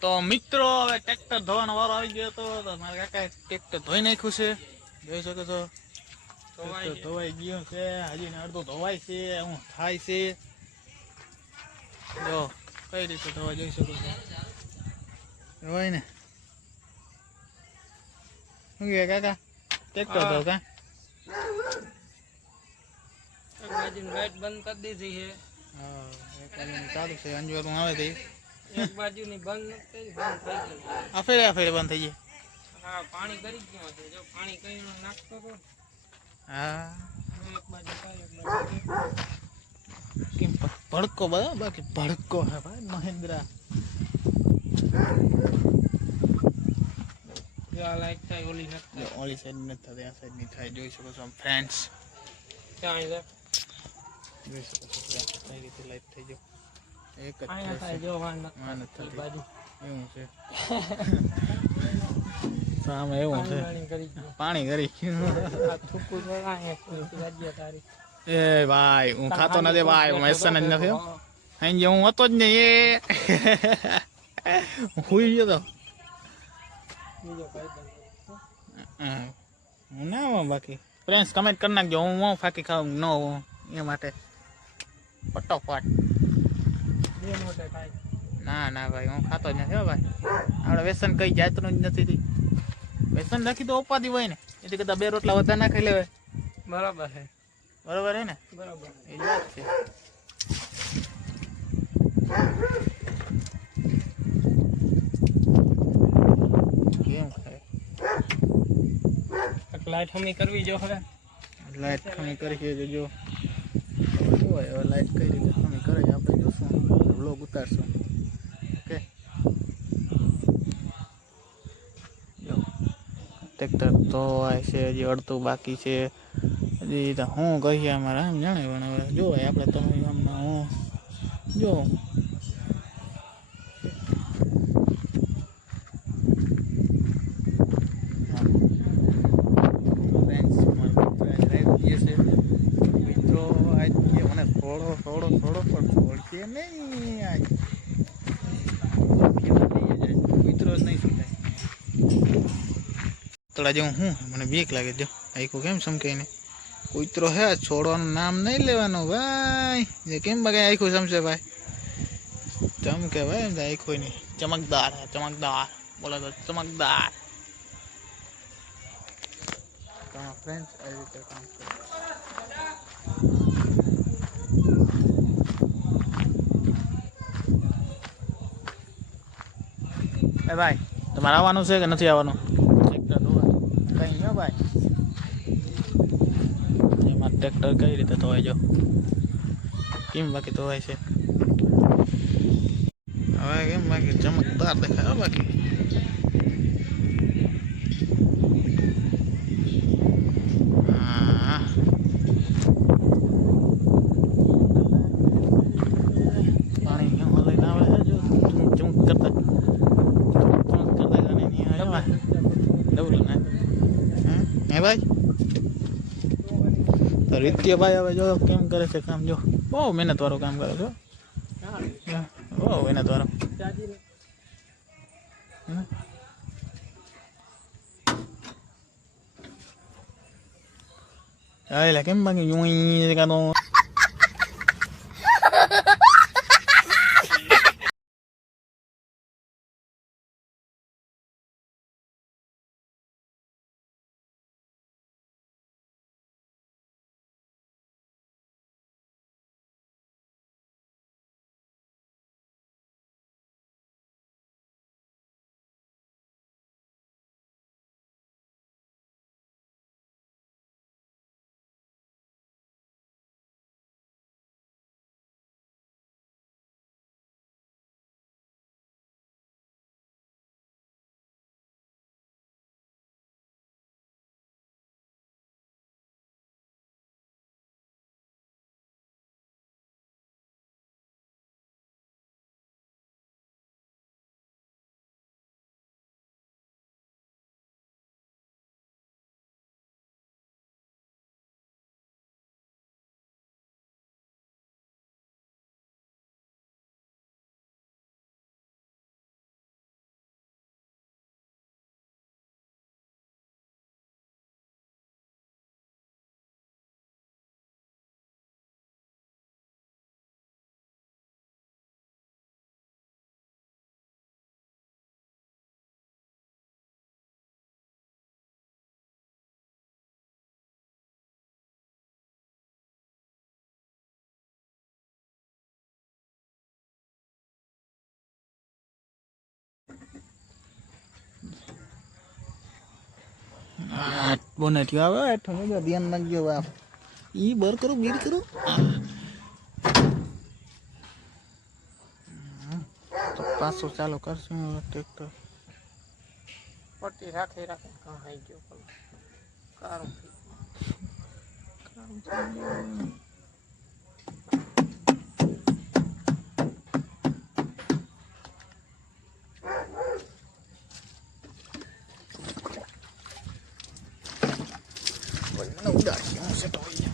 તો મિત્રો હવે ટ્રેક્ટર ધોવાનો વારો આવી ગયો હતો તો મારા કાકાએ ટ્રેક્ટર ધોઈ નાખ્યું છે. જોઈ શકો છો ટ્રેક્ટર ધોવાઈ ગયું છે. હજી અડધું ધોવાય છે. હું થાય છે જો કઈ રીતે ધોવા જોઈ શકો છો. ધોવાય ને શું કહે કાકા ટ્રેક્ટર ધો કા લાઈટ બંધ કરી દીધી છે. હા એક બાજુ ચાલુ છે. અંજવાળું આવે છે એક બાજુની બંધ નથી બંધ થઈ ગઈ. આ ફેરે બંધ થઈ જાય. હા પાણી કરી ગયું છે. જો પાણી કઈ નાખતો હતો. હા એક બાજુ એક બાજુ કેમ ભડકો બધા બાકી ભડકો હે ભાઈ મહેન્દ્રા. જો આ લાઈટ થાય ઓલી નથી. ઓલી સાઈડ નથી થતી આ સાઈડ ની થાય. જોઈ શકો છો ફ્રેન્ડ્સ. ત્યાં છે જોઈ શકો છો કઈ રીતે લાઈટ થઈ જાય. એક જ અહીંયા થાય જો વાન નથી બાજુ એવું છે. સામે એવું છે પાણી કરી આ થૂકું રાજ્ય તારી એ ભાઈ હું ખાતો નથી ભાઈ. હું વ્યસન જ નથી અહીં હું હતો જ નહીં એ હુઈ ગયો તો હું ના આવું. બાકી ફ્રેન્ડ્સ કમેન્ટ કરી નાખજો. હું ફાકી ખાવ ન હોઉં એ માટે ફટોફટ. ના ના ભાઈ હું ખાતો જ નથી હો ભાઈ. આપણે વ્યસન કઈ જાતનું જ નથી. વ્યસન રાખી તો ઉપાધિ હોય ને એથી કદાચ 2 રોટલા વધારે ના ખાઈ લેવાય. બરાબર છે બરોબર હે ને બરાબર એ જ વાત છે. કેમ ખાય લાઈટ હમી કરવી જો હવે લાઈટ ખમી કરી છે જો હોય હવે લાઈટ કઈ રીતે ખમી કરે છે આપણે જોશું. વ્લોગ ઉતારશું. ઓકે જો ટ્રેક્ટર ધોવાય છે. હજી અડધું બાકી છે. હજી હું કહીએ અમારે આમ જાણે પણ હવે જોવાય આપણે તમે આમના હું જો મિત્રો આજ મને થોડો પણ છોડશે નહીં. આજ મિત્રો જ નહીં સુધાય થોડા જેવું હું મને બીક લાગે. જો આખું કેમ સમકે ને કૂતરો હે છોડવાનું નામ નહીં લેવાનું ભાઈ. જે કેમ બગાય આખું સમજે ભાઈ. ચમકે ભાઈ એમ આખું નહીં ચમકદાર હે ચમકદાર બોલો તો ચમકદાર. ફ્રેન્ડ્સ આ રીતે કામ કરે. એ ભાઈ તમારે આવવાનું છે કે નથી આવવાનું? ટ્રેક્ટર ધોવા કઈ ગયો ભાઈ. એમાં ટ્રેક્ટર કઈ રીતે ધોવાય જો કેમ બાકી ધોવાય છે. હવે કેમ બાકી ચમકદાર દેખાય બાકી. હા પાણી કેમ લઈને આવે છે જો ચમક કરતા ડબલું ને હે ભાઈ. તો રીત્ય ભાઈ હવે જો કેમ કરે છે કામ. જો બહુ મહેનત વાળું કામ કરે છે. બહુ મહેનત વાળું. એટલે કેમ બાકી યુ બોનેટિયો આવે હેઠું જો ધ્યાન રાખજો બાપ ઈ બર કરો બીર કરો તો પાછો ચાલુ કરશું હવે ટ્રેક્ટર પટ્ટી રાખે કાં આવી ગયો પેલો કારું ઉડાડી સેટ હોય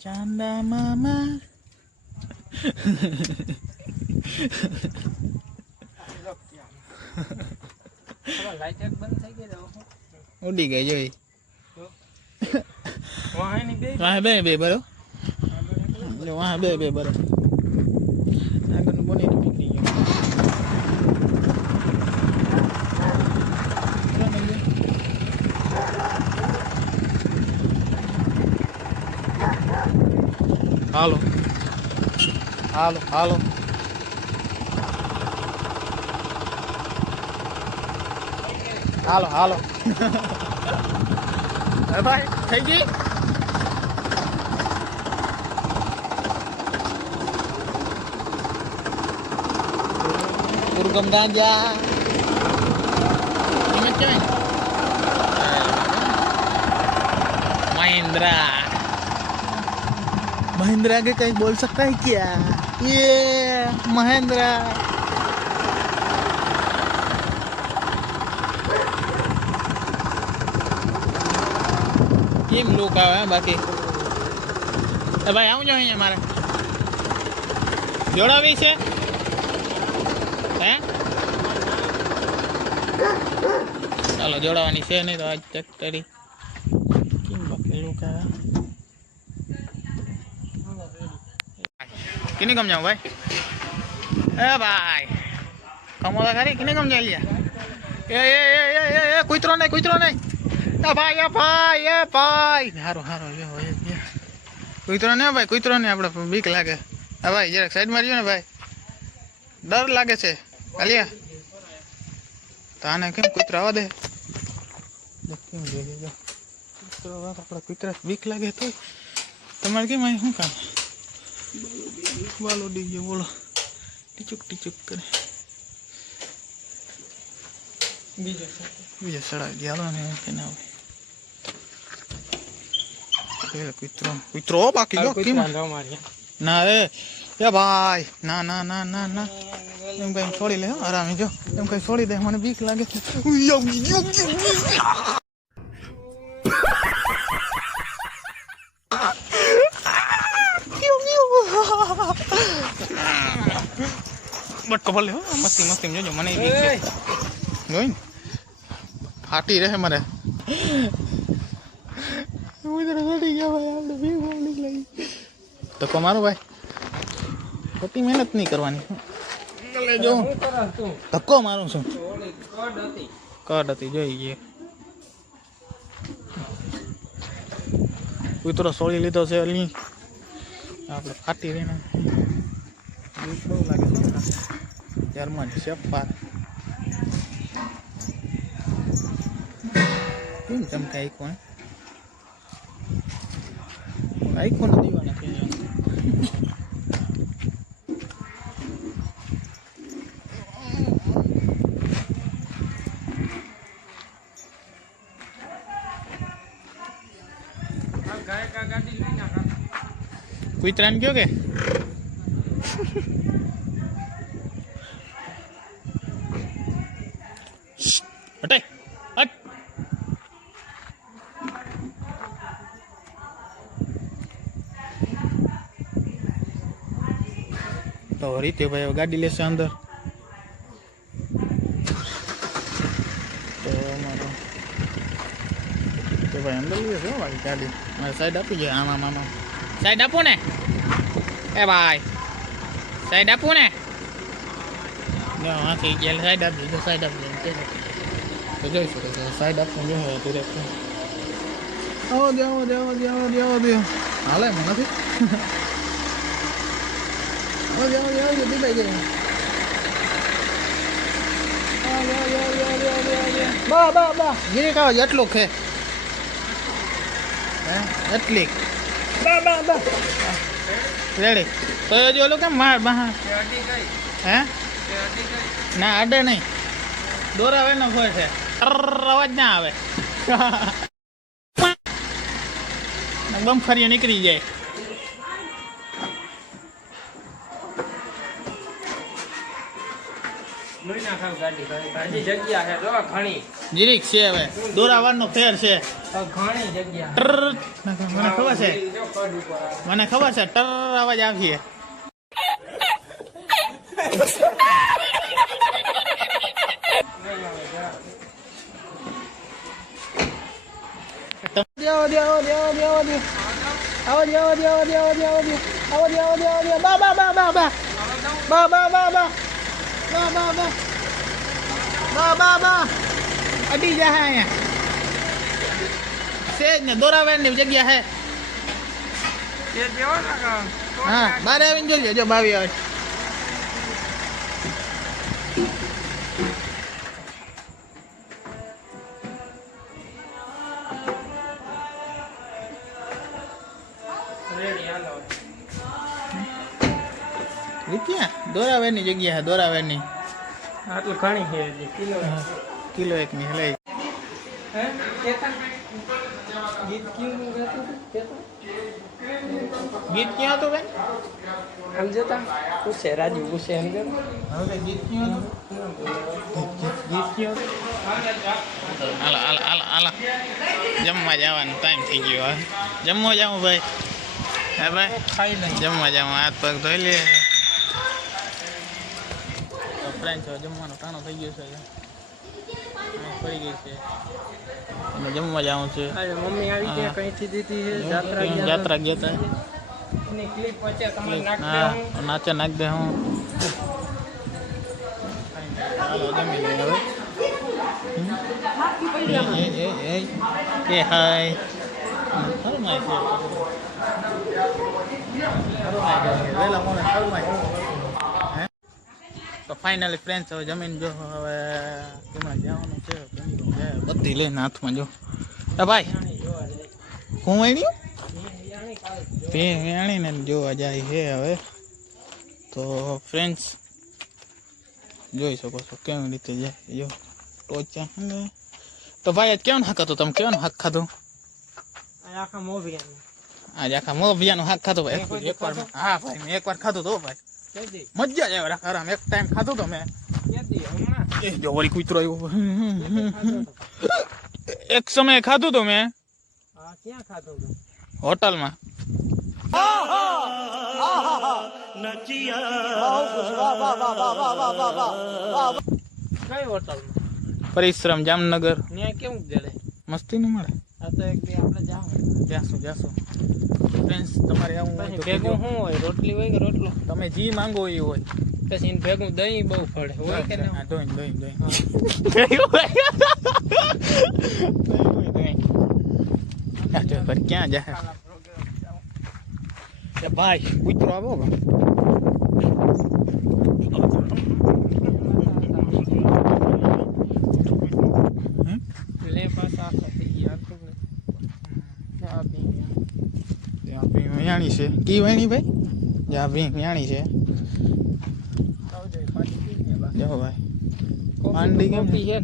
ચાંદા મામા લાઈટ એક બંધ થઈ ગઈ ઉડી ગઈ જોઈ વાહની બે વાહ બે બરો જો વાહ બે બરો આગળનું બોનેટ નીકળી ગયું હાલો હાલો હાલો હાલો હાલો અરે ભાઈ થઈ ગઈ દુર્ગમ ગાંજા કિંમત કેવાય महिंद्रा के कहीं बोल सकता है क्या ये महिंद्रा ये लोग का है बाकी भाई आऊँ जो है हमारे जोड़ा भी से हैं चलो जोड़ावानी છે નહીં તો આજ ચેક કરી કેમ બાકી લોકો किन्हीं कम जाऊँ भाई ए भाई कमोदा करी किन्हीं कम जा लिया ये कोई तरह नहीं ए भाई हारो हारो ये कोई तरह नहीं આપણે બીક લાગે હા ભાઈ જરાક સાઈડ મારજો ને ભાઈ ડર લાગે છે કાલિયા તો આને કેમ કૂતરા આવવા દે કેમ જોઈ જો કૂતરો આપણે કૂતરા બીક લાગે તો તમારે કેમ અહીં શું કામ बाल उड़ी गया बोलो टीचुक करे बीजा सड़ा दिया के ना कुतरो बाकी जो की ना रे या भाई ना ना ना ना ना एम कहीं छोड़ी ले आराम जो एम कहीं छोड़ी दे मने बीक लागे बट कपल ले मस्ती मस्ती में जो मने बीक है જોઈ ફાટી રહે મારે ઉધર ગડી ગયા ભાઈ આપણે ભી બોલી લાગી ધક્કો મારો ભાઈ ખોટી મહેનત નહીં કરવાની લે જો ધક્કો મારું છું કડ હતી જોઈ ગઈ કૂતરો સોળી લીધો છે અલી આપણે ફાટી રહીને કેવું લાગે જર્મન શેફાર કેમ ચમકાય કોણ આઈકોન દીવાના છે કૂતરાને કયો કે હટાય હટ તો રીતે ભાઈ ગાડી લેશે અંદર તો મારો તો ભાઈ અંદર લેશે ભાઈ ગાડી મારે સાઈડ આપી જાય આમાં મામા સાઈડ આપો ને એ ભાઈ સાઈડ આપો ને આથી ગયા સાઈડ આપી દો સાઈડ આપી તો જોઈ શકો છો સાઈડ આપવું જો ડિરેક્ટ આવો દે હાલે મને નથી આવો દે દીપાઈ જાય બા ગીરી કાવ એટલું ખે હે એટલી બા રેડી તો એ જો ઓલું કેમ માર બહાર હે ના અડે નહીં દોરા વેનો હોય છે અવાજ ના આવે બમફરીઓ નીકળી જાય જીરીક છે હવે દોરાવાનો ફેર છે મને ખબર છે ટર અવાજ આવીએ અડી જા હે અહીંયા સેજ ને દોરાવેરની જગ્યા હે હા બારે આવીને જોઈ લ્યો જો બાવી આવે ક્યાં દોરાવેરની જગ્યા હે દોરાવેરની આટલું ઘણી છે કિલો એક ની લઈ ગીત ક્યાં હતું બેન સમજતા પૂછે રાજુ પૂછે એમ કે હવે ગીત ક્યાં હતું ગીત ક્યાં હતું હાલો જમવા જવાનો ટાઈમ થઈ ગયો હવે જમવા જાઉં ભાઈ હા ભાઈ ખાઈ લઈ જમવા જાઉં હાથ પગ ધોઈ લે ફ્રેન્ડ છે જમવાનો ટાણો થઈ ગયો છે ફરી ગઈ છે અને જમવા જવું છે મમ્મી આવી ગયા કઈથી દીધી છે જાત્રા ગયા હતા એની ક્લિપ વચ્ચે તમને નાખ હા નાચે નાખ દે હું હાલો જમી લે હવે કે હાય હરમાય છે વેલા મોને હરમાય તો ફાઇનલી ફ્રેન્ડ્સ હવે જમીન જો હવે તમારે જવાનું છે બધી લઈને હાથમાં જો ભાઈ હું વણ્યું વેણીને જોવા જાય છે હવે તો ફ્રેન્ડ્સ જોઈ શકો છો કેવી રીતે જાય જો ટોચા તો ભાઈ આજ કેવાનું હાક હતું તમે કેવાનું હાક ખાધું આખા મોભિયાનું આજે આખા મોભિયાનું હાક ખાધું ભાઈ એકવાર હા ભાઈ મેં એકવાર ખાધું તો ભાઈ મજા જ આવે આરામ એક ટાઈમ ખાધું તો મેં એ જો વળી કૂતરો આવ્યો એક સમયે ખાધું તો મેં ક્યાં ખાધું હોટલમાં કઈ હોટલમાં પરિશ્રમ જામનગર ત્યાં કેવું જડે મસ્તી નહીં મળે આ તો એક દી આપણે જાશું ફ્રેન્ડ્સ તમારે આવું હોય તો ભેગું શું હોય રોટલી હોય કે રોટલો તમે જી માંગો એ હોય પછી ભેગું દહીં બહુ ફળે હોય કે નહીં દહીં ક્યાં જાય ભાઈ કૂતરો આવો લે પાછા વ્યાણી છે કી વેણી ભાઈ જ્યાં વ્યાણી છે જો ભાઈ પાંડી કેમ છે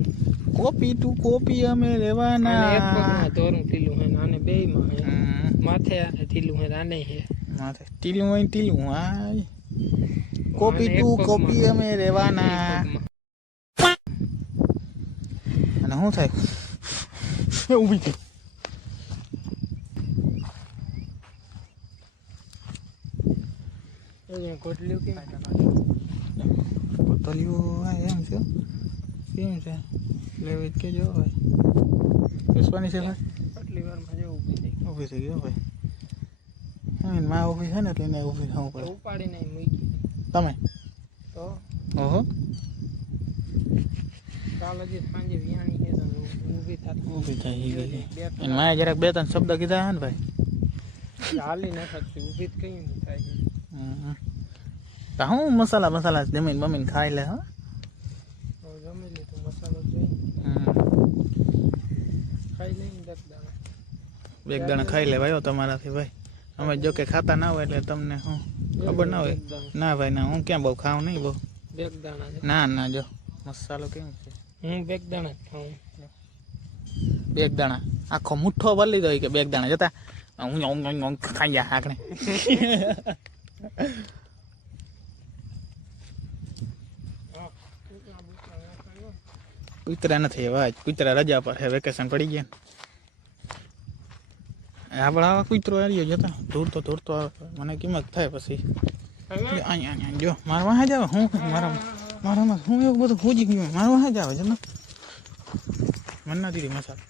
કોપી તું કોપી અમે એક લેવાના પગમાં ધોરું ટીલું હે આને બેયમાં હે માથે આને ટીલું હે આને હે માથે ટીલું હોય ટીલું હાય કોપી તું કોપી અમે લેવાના અને શું થાય એ ઊભી થઈ અહીંયા કોટલ્યું કે કોટલ્યું એમ છે કેમ છે લેવી જ કેજો ભાઈ બેસવાની છે ભાઈ આટલી વારમાં જો ઊભી થઈ ગયો ભાઈ હા માં ઊભી છે ને એટલે એને ઊભી થવું પડે ઉપાડીને મૂકી તમે તો ઓહો કાલ હજી સાંજે વિયાણી છે તો ઊભી થતી ઊભી થઈ ગઈ અને માએ જરાક બે ત્રણ શબ્દ કીધા હે ને ભાઈ હાલી ન શકતી ઊભી જ કઈ નહીં થાય તો હું મસાલા જમીન બમીન ખાઈ લે હા જમી લીધું મસાલો જોઈ હમ. ખાઈ લઈને દસ દાણા એક દાણા ખાઈ લે ભાઈ તમારાથી ભાઈ. અમે જો કે ખાતા ના હોય એટલે તમને શું ખબર ના હોય. એક દાણા ના ભાઈ ના, હું ક્યાં બહુ ખાઉં નહીં બહુ. બે દાણા છે. ના ના, જો મસાલો કેમ છે. હું બે દાણા જ ખાઉં. બે દાણા આખો મુઠ્ઠો બદલી દો કે બે દાણા જતા હું ખાઈ જા આકડે. કૂતરા નથી હવે, કૂતરા રજા પર હે, વેકેશન પડી ગયા ને આપણે આવા કૂતરો આવ્યો જતા ધૂળતો આવે મને કિંમત થાય પછી. અહીંયા જો મારા વાહે જ આવે. હું મારામાં હું એવું બધું પૂજી ગયું મારા વાહે જ આવે છે ને. મને ના દીધી મસાલો.